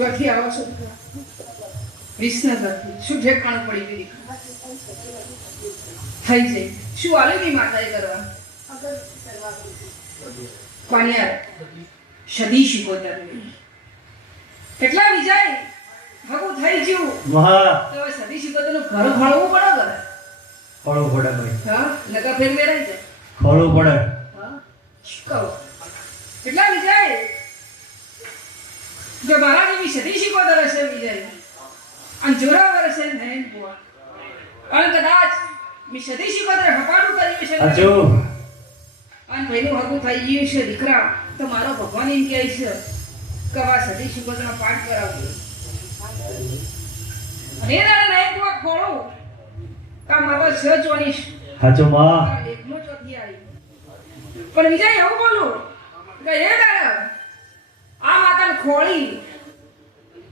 ચોથી આવો છો વિસનગરથી શું ઠેકાણું પડી ગઈ થઈ જાય શું આલેલી માતાએ કરવા કોન્યા સદી શીખોતર કેટલા વિજય ભગું થઈ ગયું હા તો હવે સદી શીખોતરનું ઘર ખોળવું પડે ઘરે ખોળવું પડે ભાઈ હા નકા ફેર વેરાઈ જાય ખોળવું પડે હા કહો કેટલા વિજય જો મારા જેવી સદી શીખોતર હશે વિજય અને જોરાવર હશે નયન બુઆ અને કદાચ મી સદી શીખોતર હપાડું કર્યું છે હજુ અને ભાઈનું હગું થઈ ગયું છે દીકરા તો મારો ભગવાન એમ કહે છે કે આ સદી શીખોતરનો પાઠ કરાવજો અને એના નયન બુઆ ખોળું કા માતા છે ચોનીશ હજુ માં એકનો ચોથી આવી પણ વિજય એવું બોલું કે એ દાડા આ માતાને ખોળી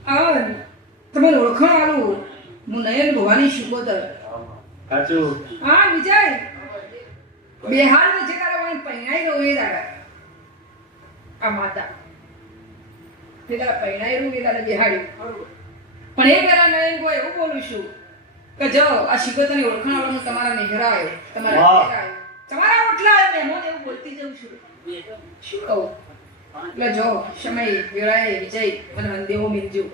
આવ તમે ઓળખાણ આલું હું નયન ભવાની શીખોતર હજુ હા વિજય બિહાર ને જે કારણ પહેણાઈ નો એ દાડા આ માતા તે દાડા પહેણાઈ નું એ દાડા બિહાડી પણ એ પેલા નયન કોઈ એવું બોલું છું કે જો આ શીખોતરની ઓળખાણ વાળાનું તમારા નિહરા આવ્યો તમારા નિહરા આવ્યો તમારા ઓટલા આવ્યો મહેમાન એવું બોલતી જઉં છું શું કહું એટલે જો સમય વેળાએ વિજય અને વંદેવો મિલજો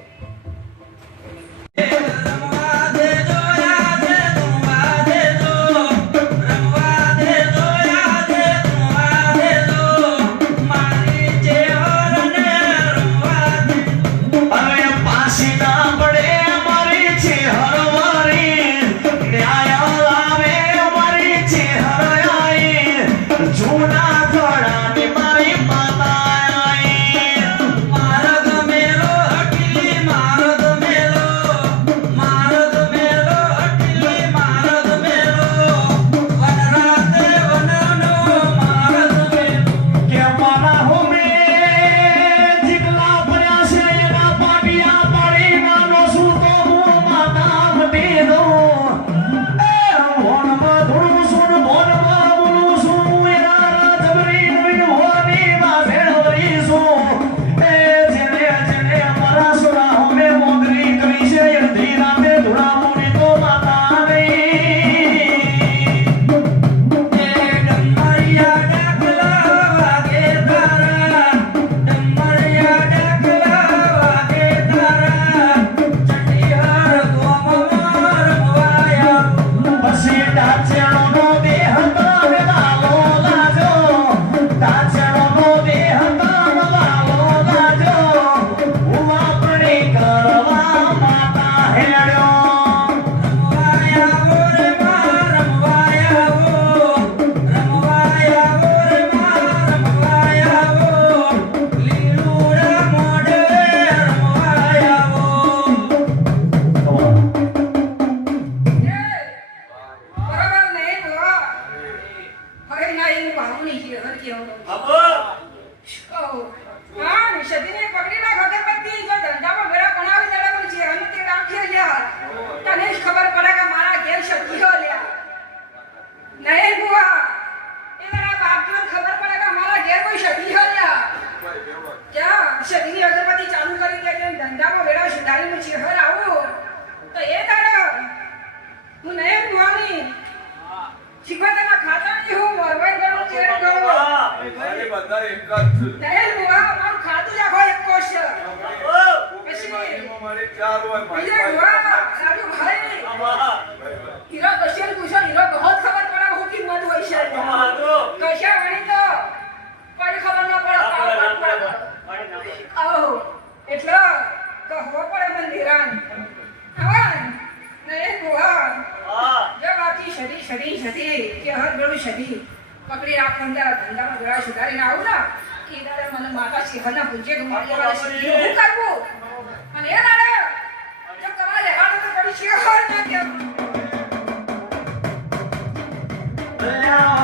પકડી રાખો ધંધામાં જોડા સુધારીને આવું ને એ દાડે મને માતા શીખરના પૂછે કે મારી વાળા શું કરવું અને એ દાડે જો તમારે હાલ તો પડી શીખર ના કેમ અમારા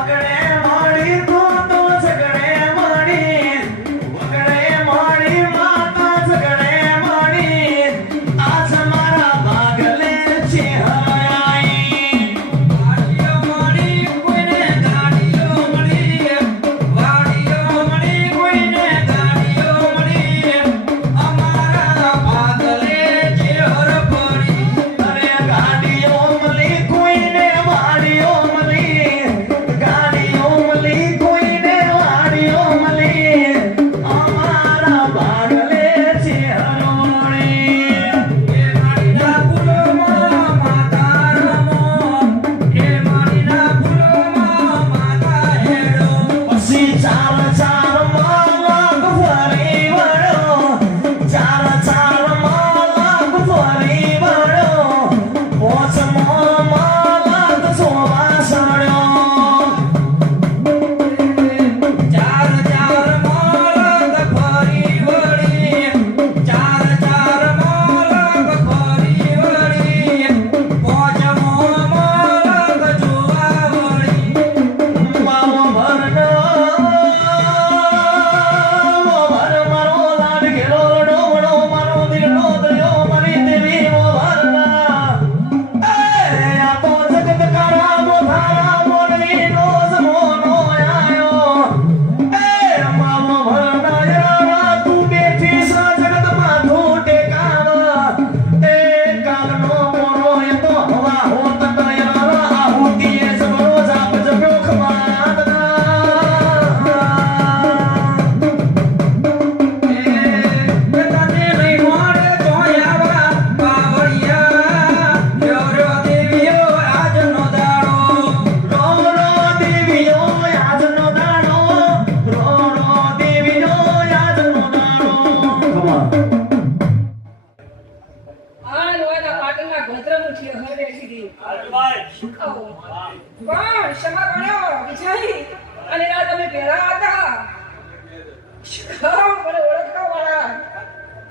મને ઓળખતા વાળા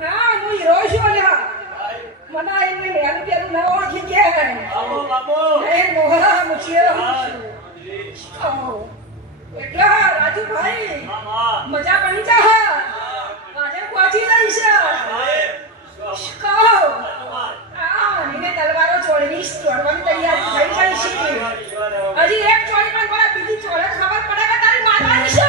હા હું હીરો છું અલ્યા મને એમને હેલું પેલું ના ઓળખી કે એ મોહરા મુછિયો એટલે રાજુભાઈ મજા પડી જા આજે પહોંચી જઈશ કહો એને તલવારો ચોડવાની તૈયારી થઈ ગઈ છે હજી એક ચોડી પણ બોલા બીજી ચોડે ખબર પડે કે તારી માતાની છે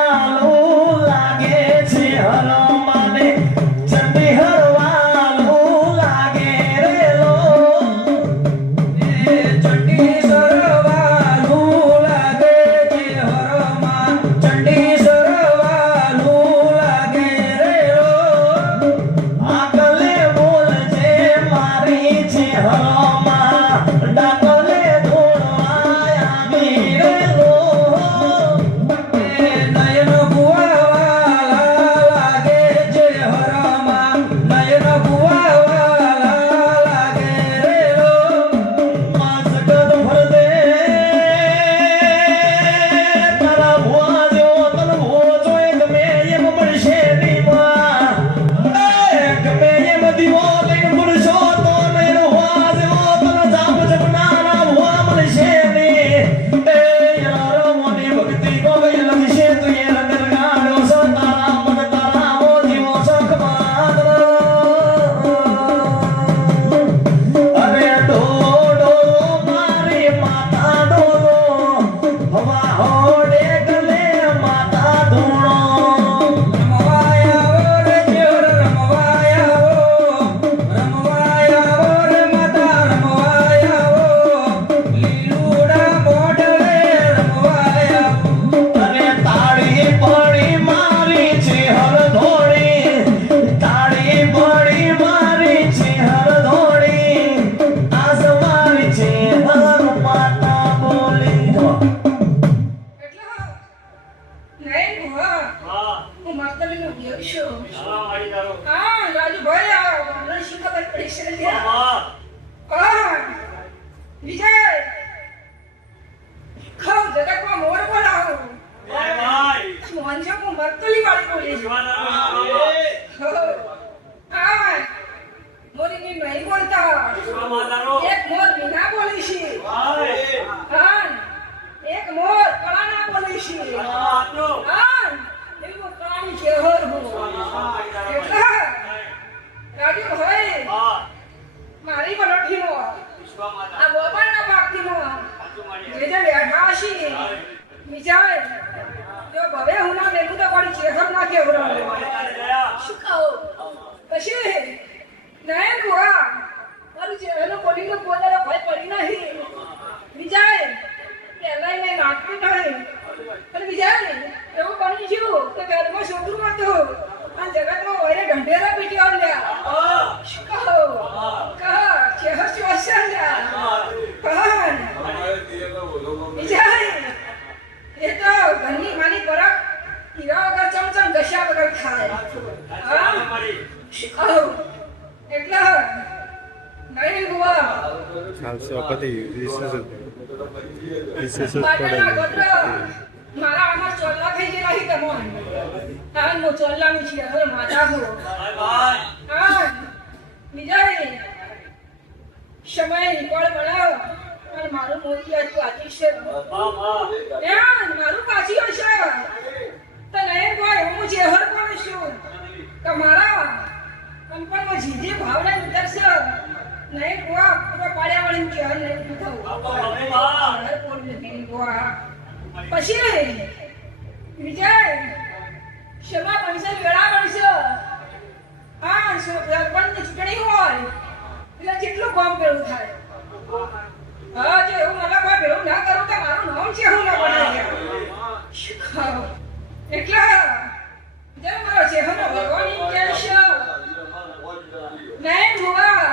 પાકડવાલું લાગે છે હનુમાને ચંડી હરવાલું લાગે રે લો ચંડી સરવાલું લાગે છે હરમાન ચંડી સરવાલું લાગે રે લો આકલે બોલ છે મારી છે હરમાન ડાકલે ધોળવા આવી રે લો નયન બુવાવાલા લાગે છે હરમાન નયન બુવાવાલા લાગે રે લો માસકદ ભરદે તારા ભુવા જેવો તન ભો જોઈ ગમે એમ મળશે નીમાં ગમે એમ દીવો લઈને મળશો તો નયન ભુવા જેવો તન જાપ જપનારા ભુવા મળશે ની એ યાર મોની ભક્તિ કોઈ લમશે તું એ રંગર ગાડો સો તારા મન તારા ઓ જીવો સખ માત્ર અરે ડોડો મારી માતા ડોલો હવા હોડે ગલે માતા ધૂણો રમવાયા રે જેવર રમવાયા રે માતા રમવાયા લીલુડા મોઢે રમવાયા અને તાળી પડી મારી છે હર ધોળી તાળી પડી મારી છે હર ધોળી આસ મારી છે હર માતા બોલી એટલે નહીં ભુવા હું માતાજીનો દેવ છું હા રાજુભાઈ આ મને શી ખબર પડી છે લ્યા હા વિજય ખાવ જગતમાં મોર બોલાવો મોહનજી હું મરતલી વાળી બોલી છું હા મોરી નહીં બોલતા એક મોર વિના બોલી છે હા એક મોર કળા ના બોલી છે હા એવું કળાની શેહર હું એટલે રાજુભાઈ મારી બલોઠીનો આ ગોપાલના ભાગતીનો જે જે બેઠા છે વિચાર જો ભવે હું ના મેલું તો કોણ ચેહર ના કેવડાવે શું કહો પછી નહીં બુઆ મારું ચહેરો બોલીનો પોતાનો ભય પડી નહીં વિજય પહેલા મેં નાખતું નહીં અને વિજય એવું બની ગયું કે ઘરમાં છોકરું હતું આ જગતમાં વરે ઢંઢેરા પીટી આવ્યા શું કહો ચહેર ચોસા લ્યા વિજય એ તો ઘરની માની પરક હીરા વગર ચમચમ ઘસ્યા વગર ખાય શું કહો એટલે નહીં બુઆ આવશે વખતે વિશેષ પાટણના ગોત્ર મારા આમાં ચોલ્લા થઈ ગયેલા છે તમોન હા નો ચોલ્લાની છે હવે માતા હો હા વિજય સમય નિકોળ બનાવ અને મારું મોતી આજ પાછી છે મારું પાછી હશે તો નહીં કોઈ હું ચેહર કોણ છું તમારા કંપનમાં જીજે ભાવના ઉતરશે નહીં ગોવા પૂરો પાડ્યા વાળી ચેહર નહીં પીધો પછી વિજય શેમાં બનશે વેળા બનશે હા સરપંચની ચૂંટણી હોય એટલે જેટલું કામ પેલું થાય હા જો એવું મને કોઈ ભેળું ના કરું તો મારું નામ છે હું ના બનાવી એટલે જે મારો ચહેરો ભગવાન કે છે નહીં ભુવા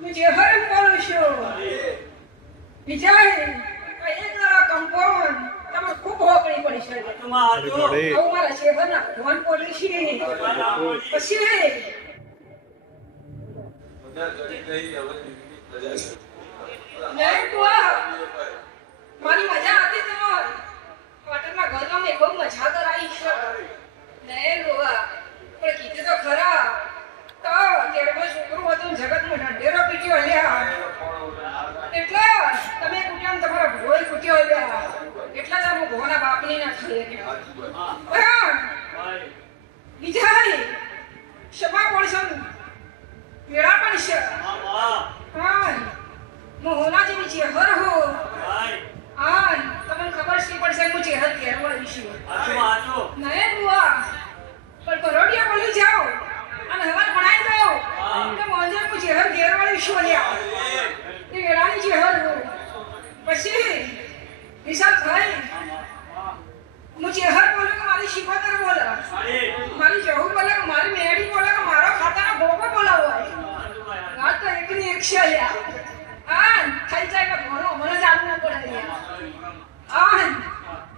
હું ચહેર બોલું છું વિજય એક જરા કંપાઉન્ડ તમે ખૂબ હોકડી પડી છે આવું મારા ચહેરના ભગવાન બોલી છે પછી નહીં ભુવા મારી મજા હતી તમાર પાટણના ગરબા ભોના બાપની ના થાય પણ બીજાય ક્ષમા પડશે વેળા પણ છે હા મોહના જેવી છે હર હો હા તમને ખબર છે પડશે હું ચહેર કેરવા વિશે નયન બુઆ પણ કરોડિયા બોલી જાઓ અને હવાર ભણાઈ દો કે મોંજર હું ચહેર કેરવા વિશે બોલ્યા એ વેળાની ચહેર હો પછી હિસાબ થાય હું ચહેર બોલે કે મારી શિકોતર બોલે મારી જહુ બોલે કે મારી મેડી બોલે કે મારો ખાતાનો ભોગો બોલાવો વાત તો એકની એક છે યાર આ થઈ જાય કે ભણો મને જાણવું ન પડે આ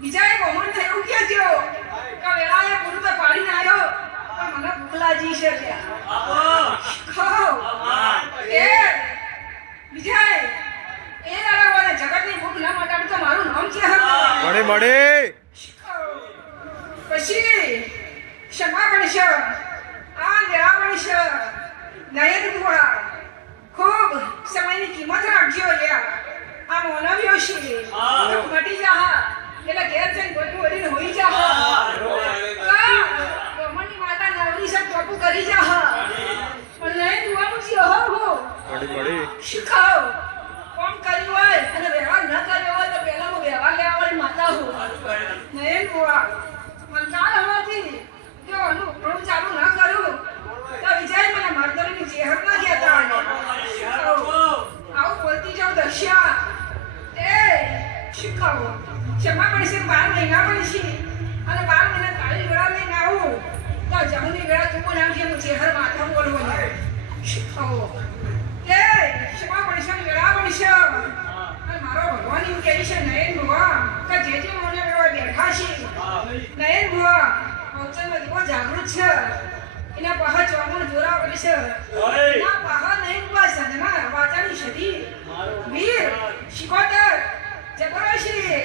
બીજા એક અમરને એવું કહેજો કે વેળાએ પૂરું તો પાડીને આવ્યો પણ મને ભૂખ લાગી છે ખાઓ એ બીજા એ દાડાવાળા જગતની ભૂખ ના મટાડું તો મારું નામ છે મળે પછી ક્ષમા બનશે આ લેવા બનશે નયન બુઆ ખૂબ સમયની કિંમત રાખજો લ્યા આ મોનવ્યો છે મટી જા એટલે ઘેર જઈને બધું વળીને હોઈ જા કમરની માતા નવરી સબ ટોપુ કરી જા પણ નયન બુઆનું છે હો શીખાવ કોમ કર્યું હોય અને વ્યવહાર ન કર્યો હોય તો પહેલા હું વ્યવહાર લેવા વાળી માતા હું નયન બુઆ મનકાળ હોવાથી જો હું ચાલુ ન કરું તો વિજય મને મર્દની ચેહર ના કહેતા આવું બોલતી જાઉં દશ્યા એ શીખાવો ક્ષમા પડશે 12 મહિના પડશે અને 12 મહિના કાળી વેળા લઈને આવું તો જમની વેળા તું નામ છે હું ચેહર માથા બોલવો શીખાવો એ ક્ષમા પડશે વેળા પડશે અને મારો ભગવાન એવું કહે છે નયન બુઆ કે જે મને વેળા બેઠા છે નયન બુઆ મોચનમાં દીવો જાગૃત છે એના પહા ચોમણ જોરા પડશે એના પહા નહીં બુઆ સદના વાચાની શરી વીર શિકોતર જબરશી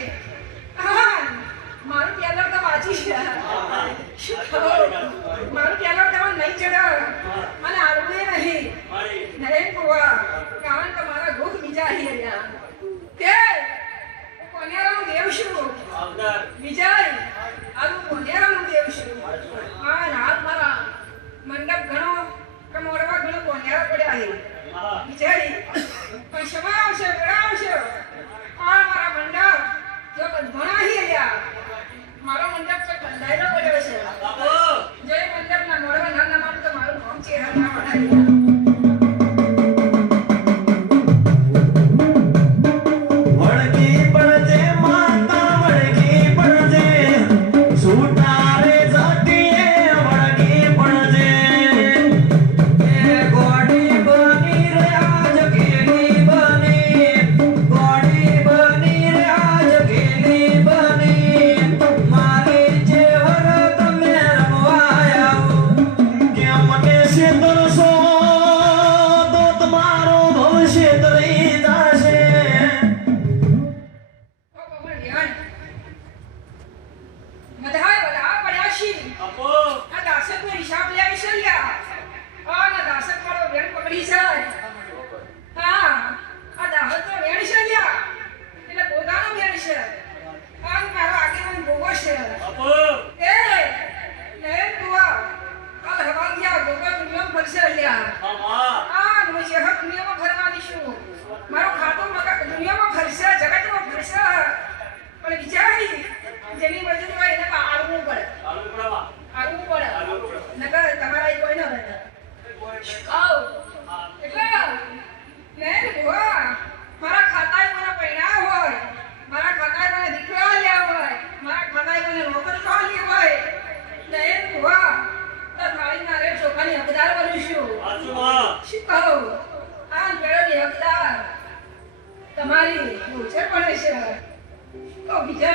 મારું પેલર તો વાંચી છે મારું પેલર તો નહીં ચડે અને આડું નહીં નરેન બુઆ કારણ કે મારા દુઃખ બીજા અહીંયા કે કોનેરાનું દેવ છું વિજય આનું કોનેરાનું દેવ છું આ રાત મારા મંડપ ઘણો કે મોરવા ઘણો કોનેરા પડ્યા છે વિજય પણ ક્ષમા આવશે વેળા આવશે આ મારા મંડપ જો ઘણા અહીંયા મારો મંડપ તો કંડાયરો પડ્યો છે જે મંડપના મોરવા નાના મારું તો મારું નામ ચહેરા ના વડાય મારો ખાતો દુનિયામાં ફરશે જગતમાં ફરશે પણ વિચારી જેની મજૂરી હોય એને આડવું પડે નકર તમારા કોઈ ન રહે આવ એટલે નયન બુઆ મારા ખાતાએ મને પૈણા હોય મારા ખાતાએ મને દીકરા લ્યા હોય મારા ખાતાએ મને નોકરી કાઢી હોય નયન બુઆ તો થાળી મારે ચોખાની હકદાર બનું છું શું કહું આ પેડોની હકદાર તમારી ઓછર પડે છે તો વિજય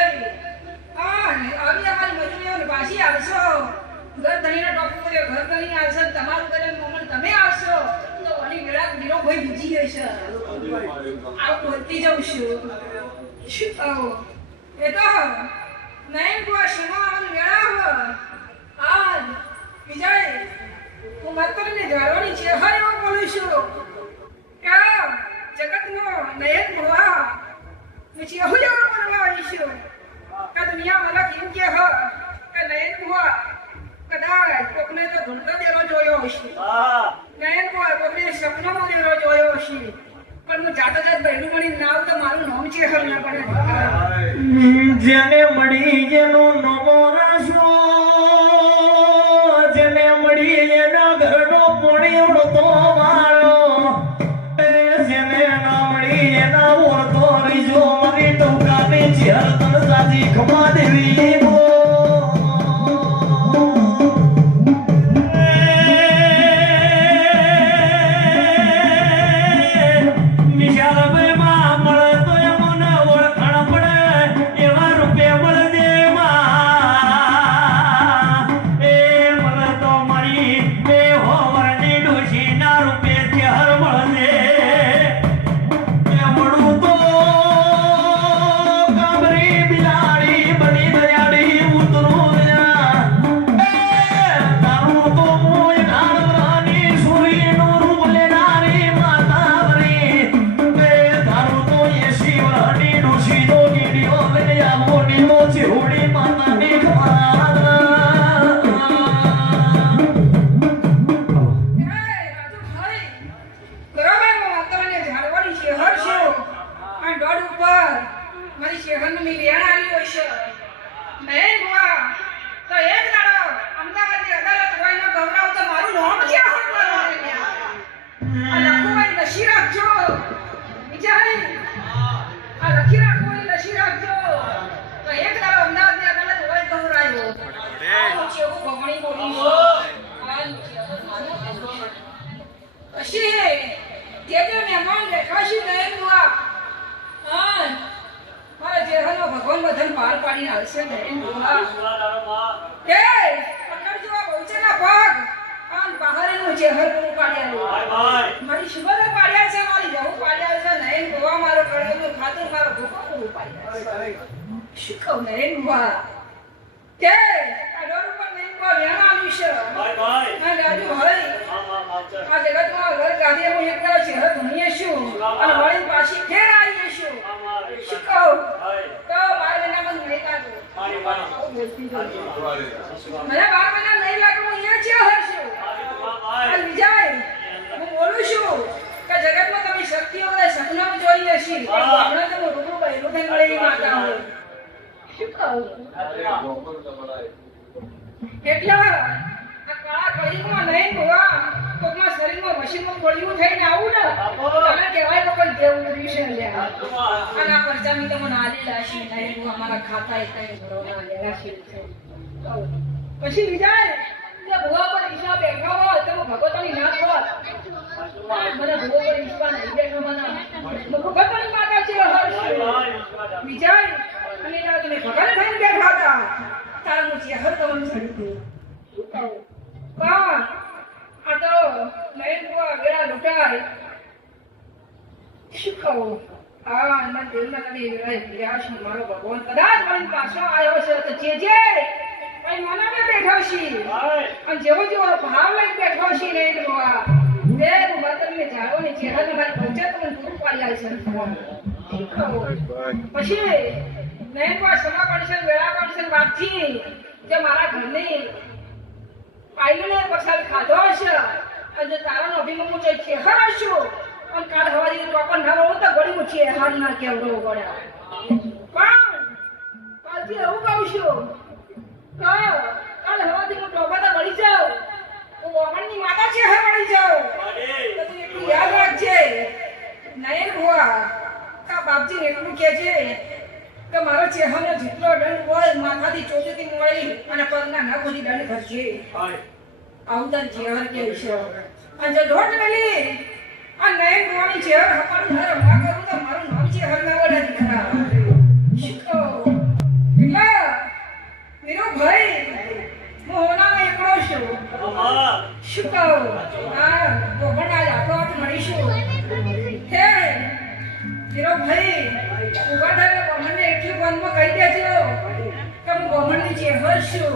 આવી અમારી મજૂરીઓ પાછી આવશો ઘર ધણીનો ટોપ કર્યો ઘર ધણી આવશે તમારું કરે મોમન તમે આવશો તો ઓની વેળા દીનો ભાઈ બીજી ગઈ છે આવું બોલતી જાઉં છું શું કહું એ તો નહીં બુઆ શેનો આવવાની વેળા હો આજ વિજય હું માતરને જાળવાની છે હર એવો બોલું છું કે જગતનો નયન બુઆ પછી હું જેવો બોલવા આવી છું કાં તો તમે તો ઘણો દેરો જોયો હશે હા નયન બોય કોકને સપનામાં દેરો જોયો હશે પણ હું જાતો જાત બહેનું મળી ના આવું તો મારું નામ છે હર ના પડે જેને મળી જેનું નમો રાશો જેને મળી એના ઘરનો પોણી ઉડતો મારો જેને ના મળી એના ઓળતો રીજો મારી ટોકાની ચેર તન સાજી ખમા દેવી ભગવાન બધાને પાર પાડીને આવશે ને બહારનું ચહેર પૂરું પાડ્યા મારી શુભર પાડ્યા છે મારી જવું પાડ્યા છે નયન ગોવા મારો કળેલું ખાતું મારો ભૂકો પૂરું પાડ્યા શું કહું નયન ગોવા કે આ ડોર ઉપર નયન ગોવા વેણા આવ્યું છે ના રાજુ ભાઈ આ જગતમાં ઘર ગાદી હું એક દાડો ચહેર ભણીએ છું અને વળી પાછી ફેર આવીએ છું શું કહું તો 12 મહિનામાં નહીં કાઢું મને 12 મહિના નહીં લાગે હું અહીંયા ચહેર છું વિજય હું બોલું છું કે જગતમાં તમે શક્તિઓ અને સપનાઓ જોઈ હશે હમણાં તમે રૂબરૂ બહેરું થઈ મળેલી માતા હો શું કહું એટલે આ કાળા કળીમાં નહીં ગોવા કોકના શરીરમાં મશીનમાં ગળ્યું થઈને આવું ને તમે કહેવાય તો કોઈ દેવું નથી છે લ્યા અને આ પરચામી તમને આલેલા છે નહીં ગોવા અમારા ખાતા એ કઈ ભરવાના આલેલા છે પછી વિજય ભૂવા પર ઈશા બેઠા હોય તો ભગવતાની નાથ હોય મને ભૂવા પર ઈશા નહીં બેઠો મને ભગવતાની માતા છે વિજય અને તમે ભગવાન થઈને બેઠા હતા તારા હું ચહેર તમને સડી પણ આ તો નયન ભૂવા વેળા લૂંટાય શું કહું આ એના દેવના કદી વેળાએ ગયા છે મારો ભગવાન કદાચ મને પાછો આવ્યો છે તો જે અને મનાને બેઠો છી અને જેવો જેવો ભાવ લઈને બેઠો છી ને એ ગોવા બે તમને જાળો ને ચહેરાને મારી પંચાયત મને પૂરું પાડી આવી છે પછી નયન કો સમા પડશે વેળા પડશે વાતથી જે મારા ઘરની પાઈલને પછાડ ખાધો હશે અને તારાનો અભિમુખ છે ચહેરા હશું અને કાળ હવારી બાપન ના હું તો ગળી મુઠી હાર ના કેવડો ગળ્યા પણ કાલથી એવું કહું છું કાલ હવાથી હું ટોબાતા વળી જાઉં હું મોહનની માતા છે હે વળી જાઉં તો તું એટલું યાદ રાખજે નયન ભુવા કા બાપજી એટલું કહેજે કે મારો ચહેરાનો જેટલો દંડ હોય માથાથી ચોટીથી મોળી અને પગના ના ખોલી દંડ ભરજે આવું તારી ચહેર કે છે અને જો દોઢ મેલી આ નયન ભુવાની ચહેર હપાડું ના રમવા કરું તો મારું નામ ચહેર ના વડે દીકરા શીખો એટલે વીરો ભાઈ હું હોનામાં એકલો છું શું કહું હા ગોભણ આજ આપણો હાથ મળીશું હે વીરો ભાઈ ઉભા થઈને ગોમણને એટલું વનમાં કહી દેજો કે હું ગોમણની ચેહર છું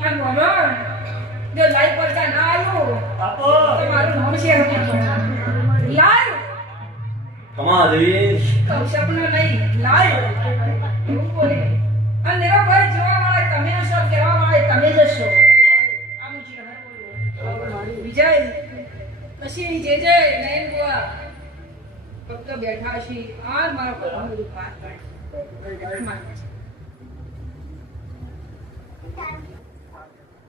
આ ગોમણ જો લાઈવ પડતા ના આવ્યું તો મારું નામ છે લાઈવ કમા દેવી કહું સપનું નહીં લાઈવ એવું બોલે અને વીરો ભાઈ જોવા મળે તમે હશો કહેવા મળે તમે જશો આમ છે ભાઈ પછી જે લઈને ગોવા ફક્ત બેઠા છીએ આ મારા ઘરનું બધું પાર કરે